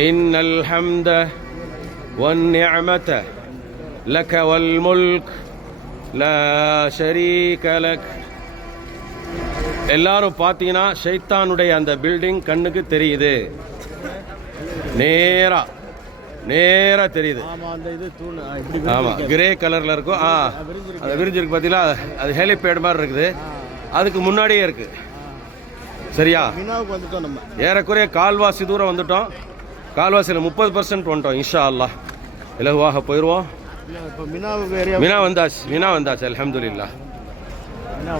إن الحمد والنعمة لك والملك لا شريك لك எல்லாரும் பார்த்தீங்கன்னா ஷைத்தானுடைய அந்த பில்டிங் கண்ணுக்கு தெரியுது நேரா நேரா தெரியுது ஆமா அந்த இது தூண் ஆ, இப்படி ஆமா கிரே கலர்ல இருக்கும் ஆ அது விரிஞ்சிருக்கு பார்த்தீங்களா அது ஹெலிபேட் மாதிரி இருக்குது அதுக்கு முன்னாடியே இருக்கு சரியா மினாவுக்கு வந்துட்டோம் நம்ம ஏறக்குறைய கால்வாசி தூரம் வந்துட்டோம் கால்வாசியில் முப்பது பர்சன்ட் வந்துட்டோம் இன்ஷா அல்லாஹ் இலகுவாக போயிடுவோம் மினா வந்தாச்சு மினா வந்தாச்சு அல்ஹம்துலில்லாஹ். மினா